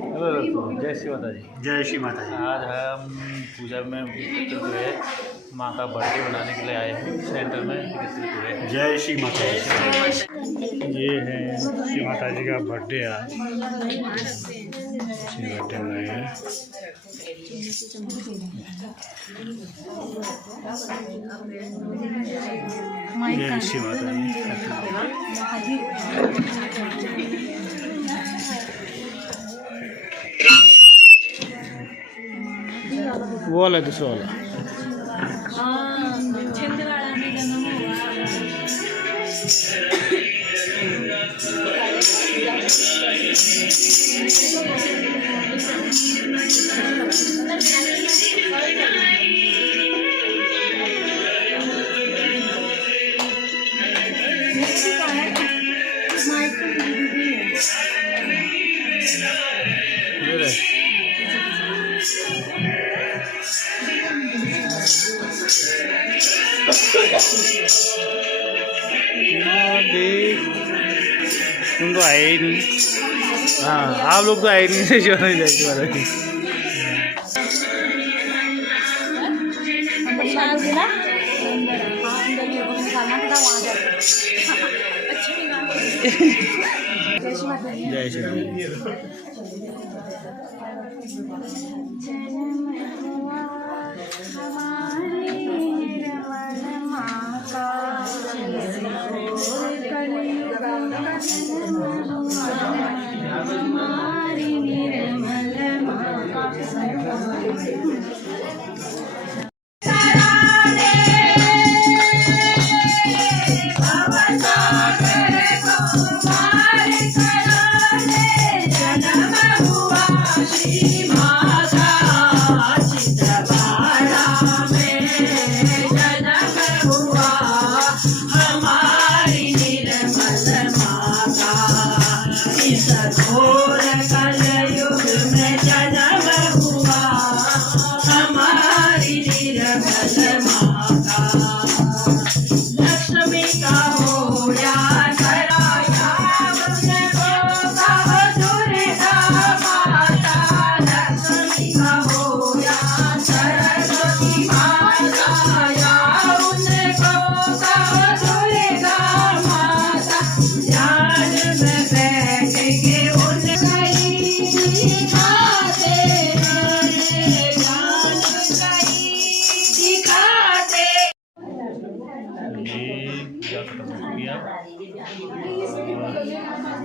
जय श्री माता जी। जय श्री माता जी। आज हम पूजा में एकत्रित हुए, माँ का बर्थडे मनाने के लिए आए हैं, सेंटर में एकत्रित हुए। जय श्री माता जी। ये है श्री माता जी का बर्थडे आज बर्थडे मनाया है। जय श्री माता जी। वो वाला दूसरा वाला तुम तो आए ही नहीं। हाँ आप लोग तो आए नहीं थे। जो नहीं जय श्री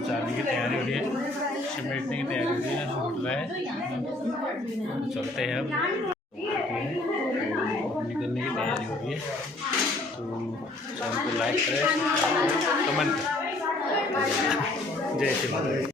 जाने की तैयारी हो रही है, समेटने की तैयारी हो रही है, छूट रहा है तो चलते हैं अब निकलने की तैयारी हो रही है। तो चैनल को लाइक करें, कमेंट करें। जय श्री माता।